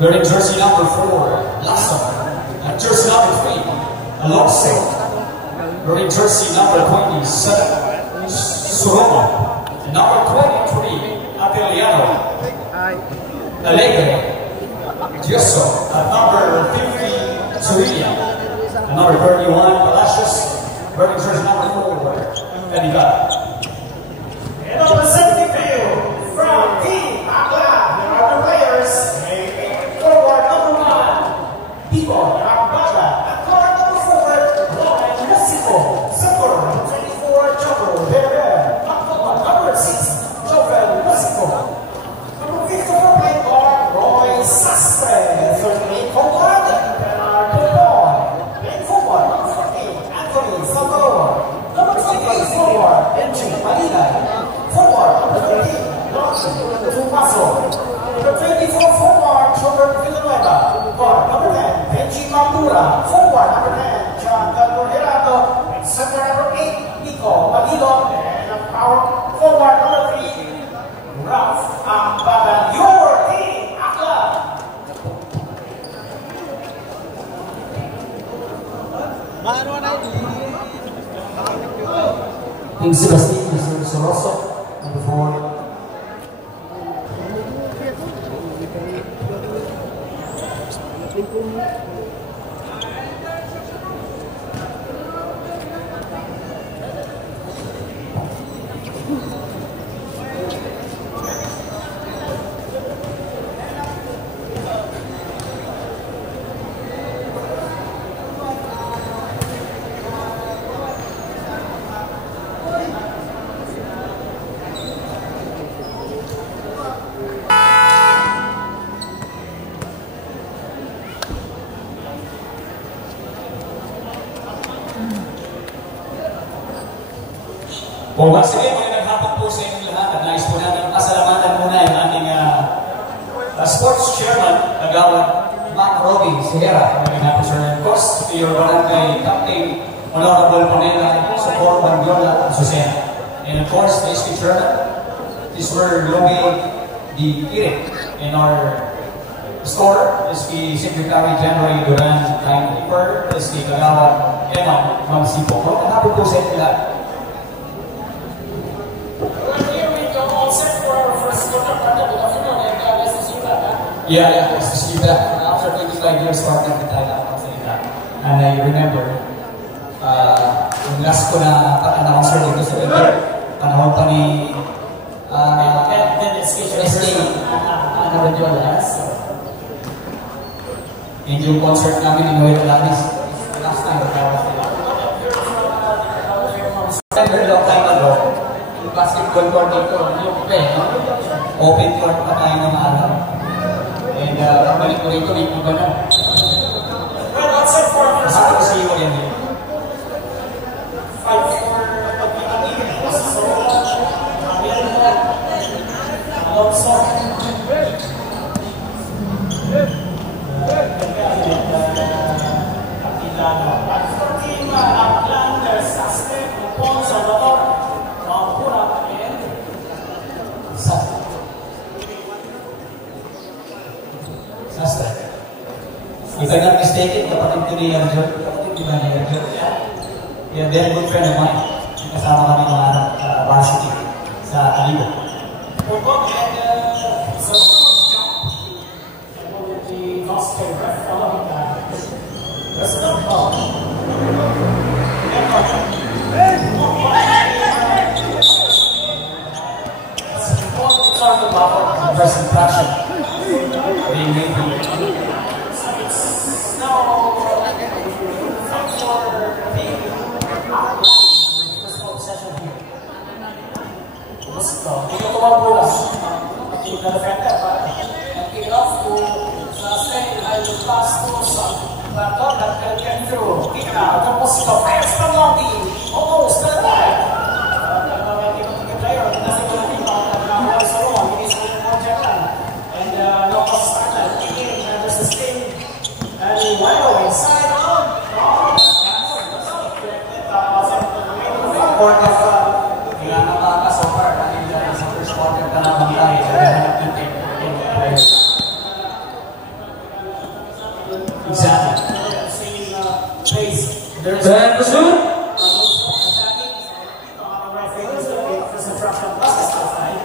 Wearing jersey number 4, Lasso. And jersey number 3, Alonso. Wearing jersey number 27, Suromo. And number 23, Ateliano. Alegre. Giosso. And number 50, Surilla. And number 31, Palacios. Wearing jersey number 4, Benigada. And on the safety field, from Team Akla, there are the players. Forward number 1, Pico Akbala. And forward number 4, Roman Mexico. Center, 24, Choco Bebe. Number 6, Jovel Mexico. Number 54, playing guard, Roy Sastre. 38, forward, Bernard Pepon. Playing forward, number 14, Anthony Salvador. Number 28, forward, Benji Malina. Forward, number 13, Nelson Tumaso. Number 24, forward, Robert Villanueva. Guard, number 10, Benji Mambura. Forward, number 10, John Galverderato. And center, number 8, Nico Manilo. And power forward, number 3, Ralph Ambagan. Your team, Akla. Team Sebastian, Mr. Soroso, number 4. Well, once again, magandang hapon po sa inyong lahat. At nais po natin pasalamatan muna yung ating sports chairman, Kagawad Mac Roby Sierra. Magandang hapon, sir. And of course, to your barangay captain, Honorable Panela, Socorro Bandiola, Azucena. And of course, the SK chairman, this were Lobe Di Pirit. And our store, SK Secretary General Duran Kainliper, SK Kagawad Eman Mamsipo. Magandang hapon po sa inyong lahat. Yeah, nice to see you back. After 25 years, partner with Thailand, and I remember, yung last ko na pag-announcer dito sa India, panahon pa ni SK Radiola. And yung concert namin ni Noel Alanis, last time that I was there. Very long time ago, yung basketball court dito, yung open court pa tayo na maalam. And balik ko rito, may iba na. Well, that's it for our first Happy to see you again. 5-4 pagkakalitin. So, Alonso. Atilano. At for team Aklan, Sastre, Pupon, Salvador, Mambura, and Sastre. If I'm not mistaken, kapatid ko ni Arjun, kapatid ko ni Arjun, yeah, very good friend of mine. Kasama kami ng varsity sa Aligo. Pupon and so the gospel ref following that. That's not all. It's important to talk about First impression. They made me. Exactly. Same base. There's Then pursuit. Attacking. First instruction plus the stop side.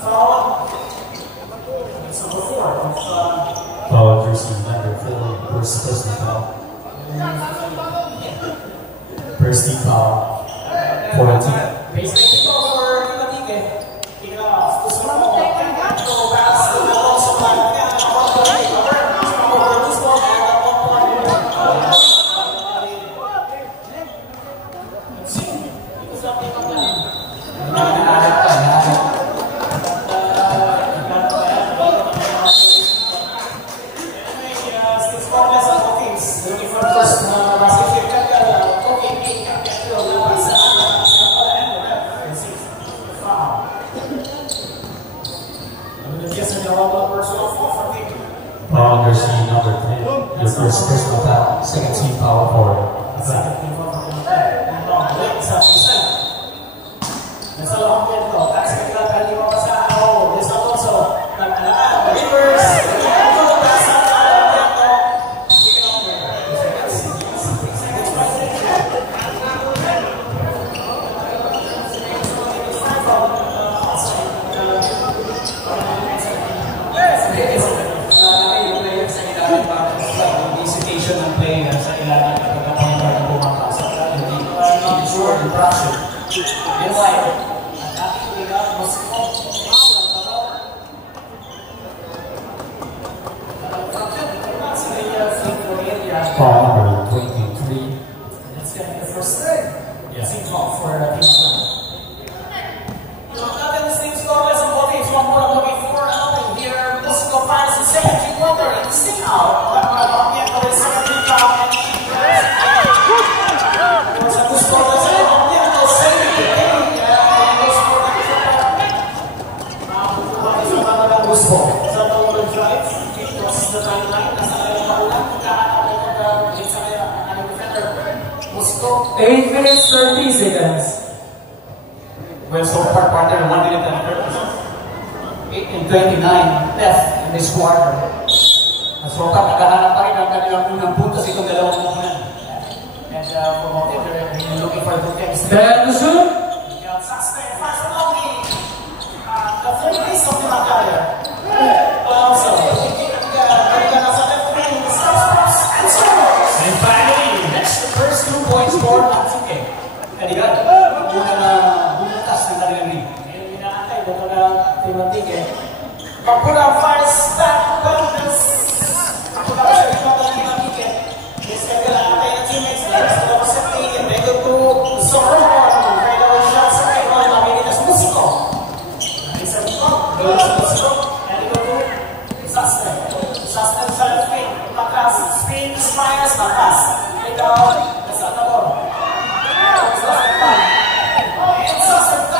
Foul. It's number 4 of Foul jersey number 4. First personal foul. First team foul for the team. Baseline kick off for Imatique. Kick it off. Gusto mo. Go pass. Also like that. Foul jersey number 10. Your first personal foul. Second team foul for Second team foul for sa isa. Nasa loob nito. Tax kita pwede mo pa sa ako. This also. Nag-alaan. Reverse. Go. Pass out. Kick it off there. visitation ng player sa ilalim ng pagkakaroon ng pumapasok. Hindi sure the traction. Yan why, ang ating liga, mas foul number 23. That's going to be the first thing. Yeah. Team foul for the team. Team scoreless on both teams. One more looking for helping here. Musical finds the second three-pointer and sting out. Eight minutes 30 seconds. well, so far, partner, 1 minute and 8 and 29 left in this quarter. So, naghahanap pa rin ang kanilang unang puntos itong dalawang punan. And for Mountain, they're really looking for the text. Then pursuit. The third piece of the Macaya. Also, And finally, that's the first 2 points for Natsuke. Kadigan, unang bumutas ng kanilang lead. yung inaantay mo na Timothy. Pagpula fires back bonus. Pagpula siya yung mga Timothy. Yes, kaya naantay na teammates. Sila ko sa team. They go to Soromon. Kaya daw siya sa kayo. Namilitas musiko. Isa mo. Go to musiko. And go to Sastre. Sastre sa left wing. Makas. Spin. Spires. Makas. Ikaw. Nasa tabor. Sastre pa. And Sastre pa.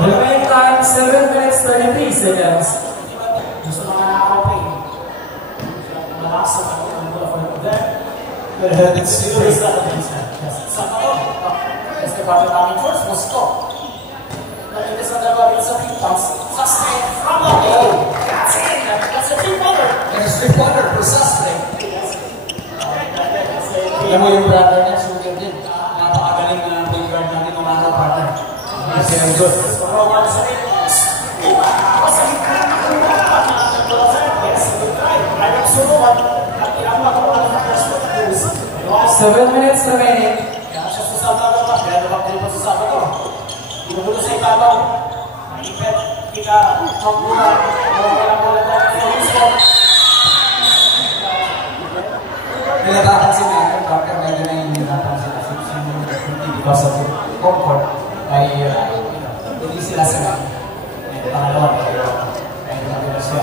Remaining time 7 minutes 33 seconds. Gusto mga nakakapay. Malaksa ka ang bola for there. It's Serious na natin siya. Sa ako, este parte namin first, Moscow. Nalitis na dalawa rin sa 3 points. Sastre from the goal. That's it. That's a 3-pointer. There's 3-pointer for Sastre. Alam mo yung brother niya, sulit din. Napakagaling na point guard natin ng mga partner. Yes, very good. Roman sa rin. What's the yes, good try. Right up sunod. At pinapagawa ng first one. 7 minutes remaining. Kaya siya sa Salvador pa. Kaya nabakil pa sa Salvador. Inugulo sa ibabaw. Naipet. Kika. Magmula. Wala na ng Felicio. Nilabakan sila yung partner, medyo na yung nilabakan sila. Because of the home court, ay hindi sila sila. Pangalawa, ay nagula siya.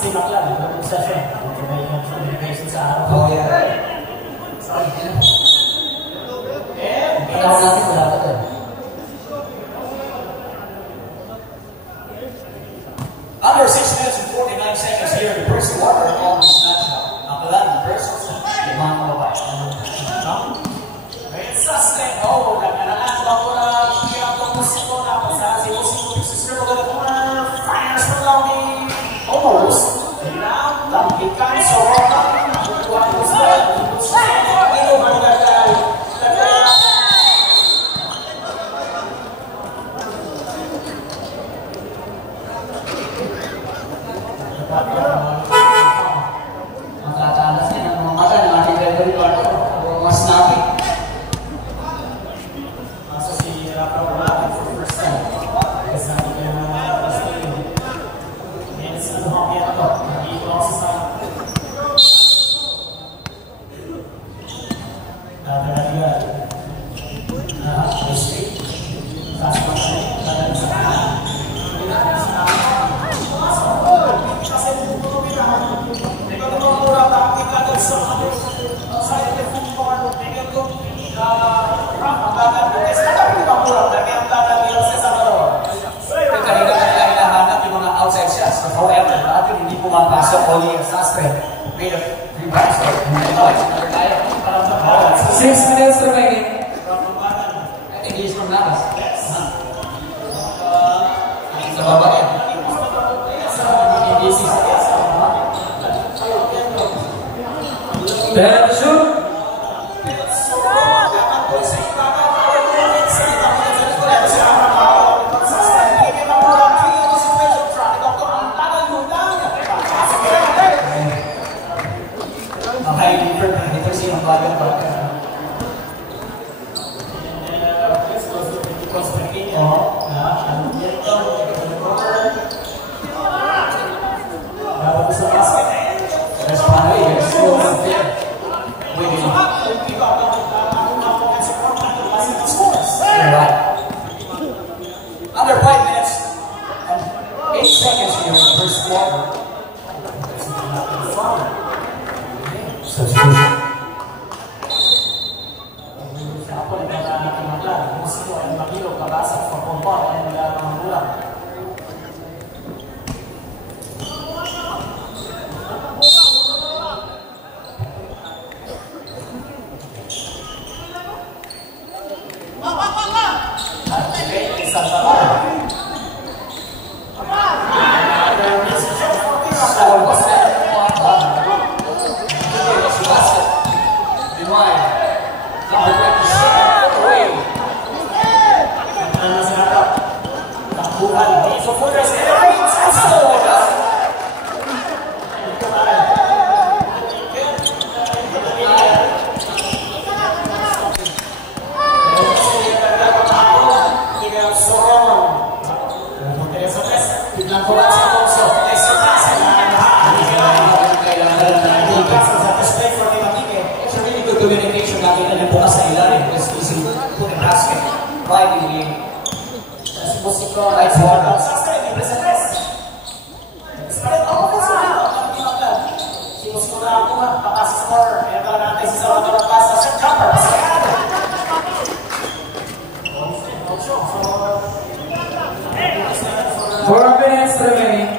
Steve McLaren, yung session. Okay, may yung sa araw. Oh, yeah. Sorry. Tawag natin wala ka doon. Under 6 minutes and 49 seconds here in the first quarter of this matchup. Makalan versus Limang Mabay. May sustain. Oh, nagkanalan ba ko na pinatong musiko na sa si musiko sister ko na fires for Lomi. Almost. Now, tampikan sa roka. Nakukuha ko sa ito magagay. Magkatalas niya ng mga mata ng ating referee partner. Mas nabi. Masa si Rafa Wala for the first time. Kasi natin kaya na first time. And it's not home yet ako. Nagiging losses na. Dadalaga. History. Fast one time. Dadalaga sa kanan. Kasi bumulong naman. Ikaw naman mura pa kita doon sa side of the football. Ikaw doon. Ang bagat mo. Ikaw naman mura. Lagi ang bagat nila sa Salvador. Kanina kailangan yung mga outside shots. However, natin hindi pumapasok o yung sastre. Made a rebound. So, hindi na another tayo. 6 minutes remaining. I think he's from Navas. Yes. Sa baba yan. Then shoot. Okay, dito siya ang bagal-bagal. There's finally a slow up there. Waiting. You're right. Under 5 minutes and 8 seconds here in the first quarter. Substitution. Communication natin na bukas sa ilalim is easy put in basket right in the game. That's musiko lights water. Minutes remaining.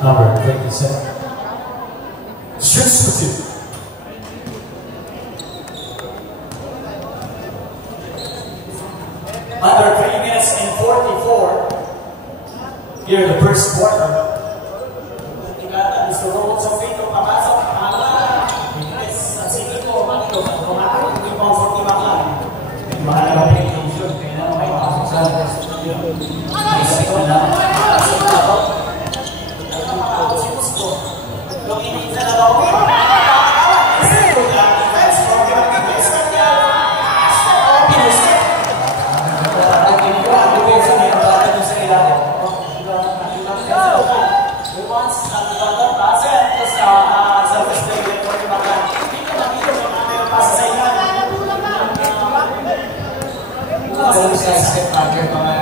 Number 27. Shoots for two. Under 3 minutes and 44 here in the first quarter. Mahalaga pa rin yung shoot. Kaya naman may pasok sa sa side step marker mga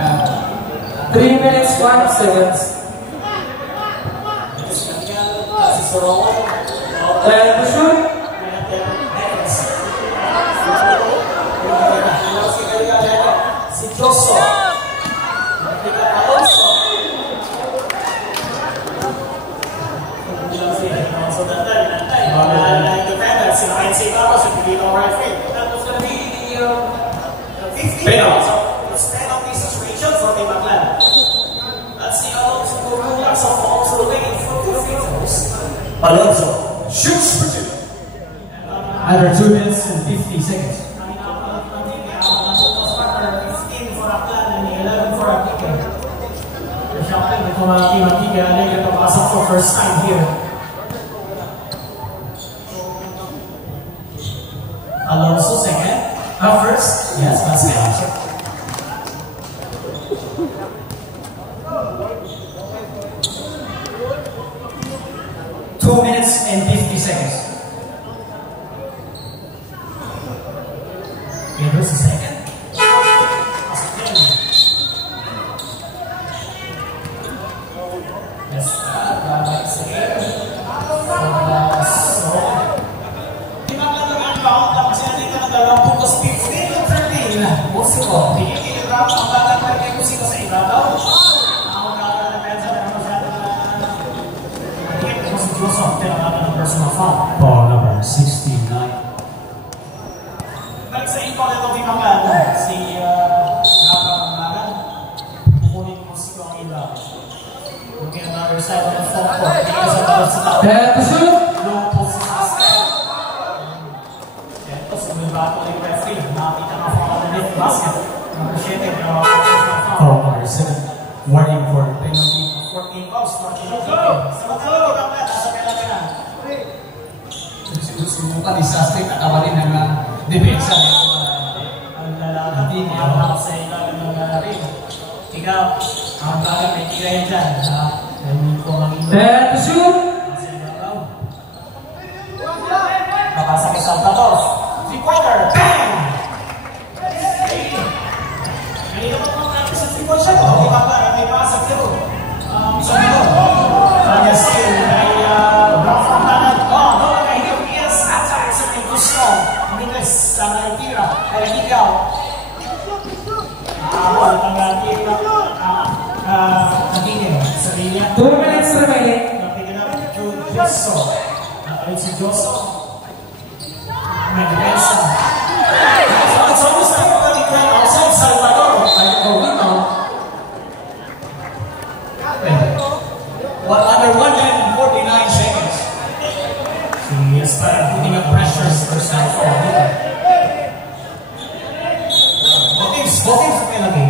3 minutes, 1 seconds. Si Sorowan. Time to shoot. Si Joso. Alonso. So that time, defenders, si Nancy Ramos, si Pilipino referee. That was going to be the 15. So it's penalty situation for Team Aklan. Let's see Alonso Gurula sa falls away for the free throws. Alonso shoots for 2. Under 2 minutes and 50 seconds. 15 for Aklan and 11 for Aklan. Siyempre, ito mga Team Aklan, ito pasok for first time here. Alonso second. First? Yes, that's the answer. Two minutes and 50 seconds. Here's the second. Yes, that's it. So, di ba ka nag-unbound lang kasi natin ka nagdalawang puntos 15 to 13. Musiko, pinigil-round ang bagang pa rin Musiko sa ibabaw. Ang magkakaroon na pensa na masyado na hit ko si Joseph, tinawagin ng personal foul. Ball number 69. Balik sa ikaw na ito, di ba ka? Si Rafa Mangagan, kukunin mo si Kong Ilaw. Looking at the other side of the front court, because of the stop. Time to shoot. Low post sa basket. Ito, si Wilbato yung referee. Nakita na from underneath the basket. Number 7, yung personal foul. Ball number 7. Warning for penalty. 14 fouls, 14 fouls. Samantala, di ba ka? Nasa penalty na. Sinusubukan ni Sastre at awalin ng depensa. Ang lalakad, hindi niya sa ilalim ng ring. Ikaw, ang bagang may tira yan dyan. Hindi ko maging Time to shoot. Papasa kay Salvador. 3-pointer. Bang! Kanina pa po natin sa 3-point shot. Di ba ba? May pasag yun. Sumino. Kanya skill ay Rafa Mangagan. No, nakahirap. Yes, outside sa may gusto. Minas, ang tira. Ay ligaw. Ang tira. Nagingin sa linya. 2 minutes remaining. Napigil na Joso. Nakalit si Joso. May depensa. So, gusto ko balik na outside Salvador. Ay, Paulino. Under 1 minute and 49 seconds. Si Espada putting up pressures for Salvador. Both teams penalty.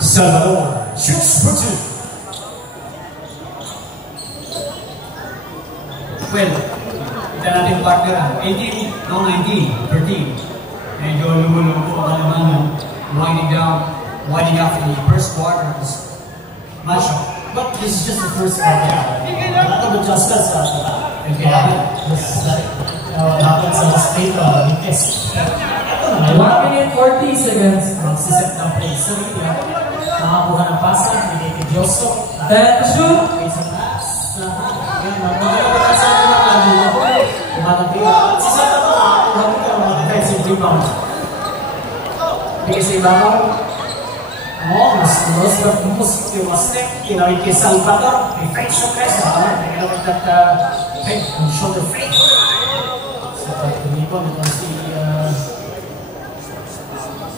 Salvador shoots for 2. Well, kita natin partner 18, no 19, 13. Medyo lumulubo ang kalamangan, winding up in the first quarter of this matchup. But this is just the first quarter. A lot of adjustments after that. Okay, this happens sa state test. 1 minute 40 seconds. Magsiset ng play sa Lilia. Nakakuha ng pasa, binigay kay Joso. Time to shoot. May isang pass. Ayan, magkakaroon sa mga lalo. Kumatagpila. Si Santa to, nakakuha nito ang mga defensive rebound. Bigay sa ibabaw. Mas yung step, kinawin kay Salvador. May fake sa presa. May kinawin that fake, shoulder fake. So, pag-tumipon, ito si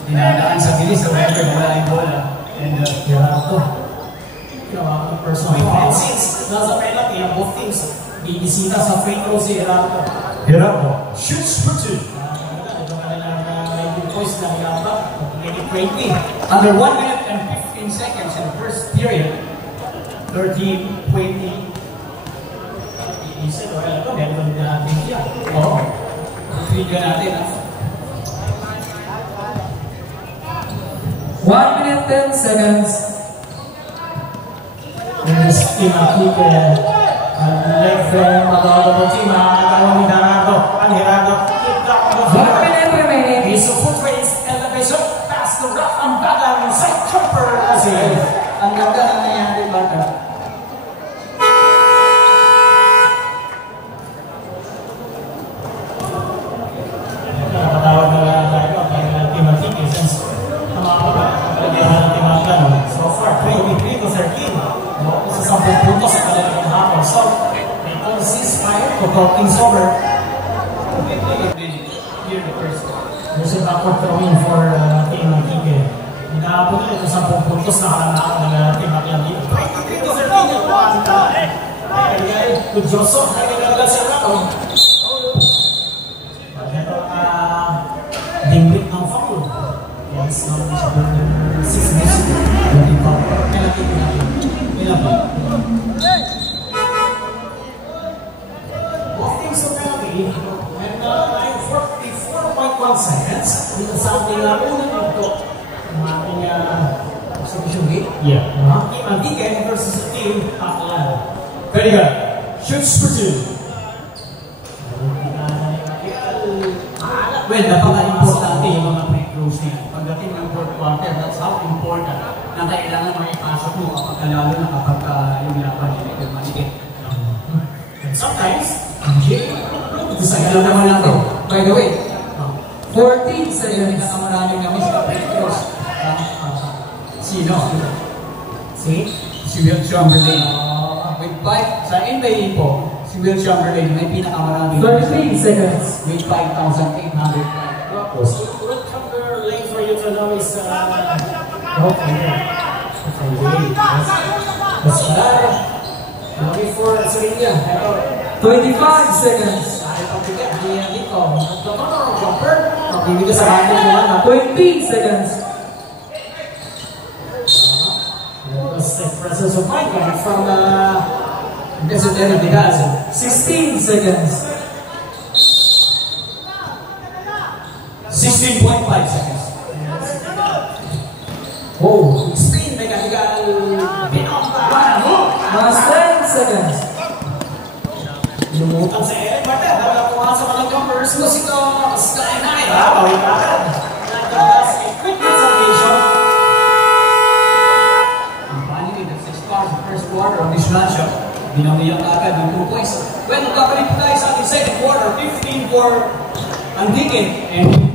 Dinadaan sa bilis sa record wala yung bola. And Gerardo. Ginawa ko ng personal foul. Since nasa penalty, ang both teams bibisita sa free throw si Gerardo. Gerardo shoots for 2. Ito ka nilang may good points na hinabak. Pag-edit 20. under 1 minute and 15 seconds in the first period, 13-20. Isa, wala ito. Meron na natin siya. Oo. Trigger natin. 1 minute 10 seconds. There's Timothy ang leg frame, magagawa ng team, makakagawa ni Gerardo. Ang Gerardo, keep the here the first. There's a backward throwing for Team Antique. Inaabot na ito 10 puntos na kalanaan ng Team Antique. 23 to 13 yung pakanta. Good Joso, ay nagagad siya na. Ito, dingwit ng foul. Yes, no, siya po ng 6 minutes. Yung foul. Walking so penalty, when 44.1 seconds, dito sa ating unang ito, ang ating submission gate. Yeah. Team Antique versus Team Aklan. Very good. Shoots for 2. Well, napaka-importante yung mga free throws niya. Pagdating ng fourth quarter, that's how important na kailangan maipasok mo kapag lalo na kapag yung laban niya ito maligit. And sometimes, Alam naman natin. By the way, 14 yung seconds. pinakamaraming namin sa free throws. Sino? Si Will Chamberlain. With 5, sa NBA po, si Will Chamberlain may pinakamaraming 33 seconds. with 5,805. Will Chamberlain for you to know is that's bad. Looking for Serena. 25 seconds. Ay, pagbigat, niya dito. Jumper. Pagbigat sa bahay niya. 20 seconds. That's the presence of mind coming from Desidero de Gaza. 16 seconds. 16.5 seconds. Oh, Spain may katigal. Mas 10 seconds. Lumutang sa Eric Martel. Nakakuha sa mga jumpers. Musito, Sky High. Bawin ka. Nagkakas a quick presentation. Finally, that's the start of the first quarter of this matchup. Binawiyang agad ng 2 points. Well, magkakalit tayo sa ating second quarter, 15 for Antique and